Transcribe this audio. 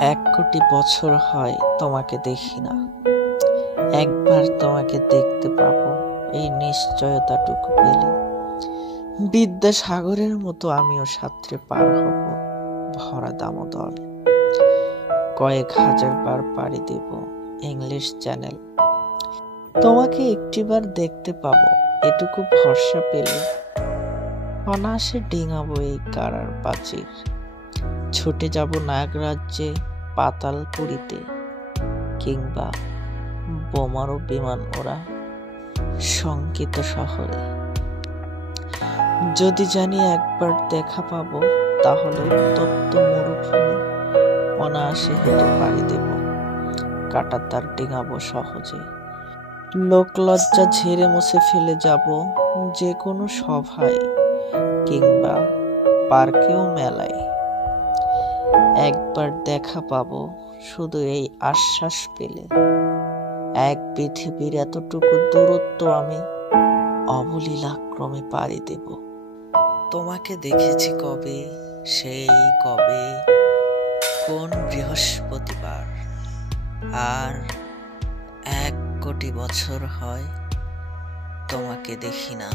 1 কোটি বছর হয় তোমাকে দেখি না, একবার তোমাকে দেখতে পাবো এই নিশ্চয়তাটুকু পেলে বিদ্যাসাগরের মতো আমিও সাঁতরে পার হব ভরা দামোদর। কয়েক হাজার বার পাড়ি দেব ইংলিশ চ্যানেল, তোমাকে একটিবার দেখতে পাবো এটুকু ভরসা পেলে অনায়াসে ডিঙাবো এই কারার প্রাচীর। ছুটে যাব নাগরাজ্যে পাতালপুরীতে, কিংবা বোমারো বিমান ওরা শঙ্কিত শহরে। যদি জানি একবার দেখা পাবো তাহলে উত্তপ্ত মরুভূমি অনায়াসে হেঁটে পাড়ি দেব, কাঁটাতার ডিঙাবো সহজে। লোকলজ্জা ঝেড়ে মুছে ফেলে যাব যে কোনো সভায় কিংবা পার্কেও মেলায়। একবার দেখা পাবো শুধু এই আশ্বাস পেলে এক পৃথিবীর এতটুকু দূরত্ব আমি অবলীলাক্রমে পাড়ি দেব। তোমাকে দেখেছি কবে, সেই কবে, কোন বৃহস্পতিবার, আর 1 কোটি বছর হয় তোমাকে দেখি না।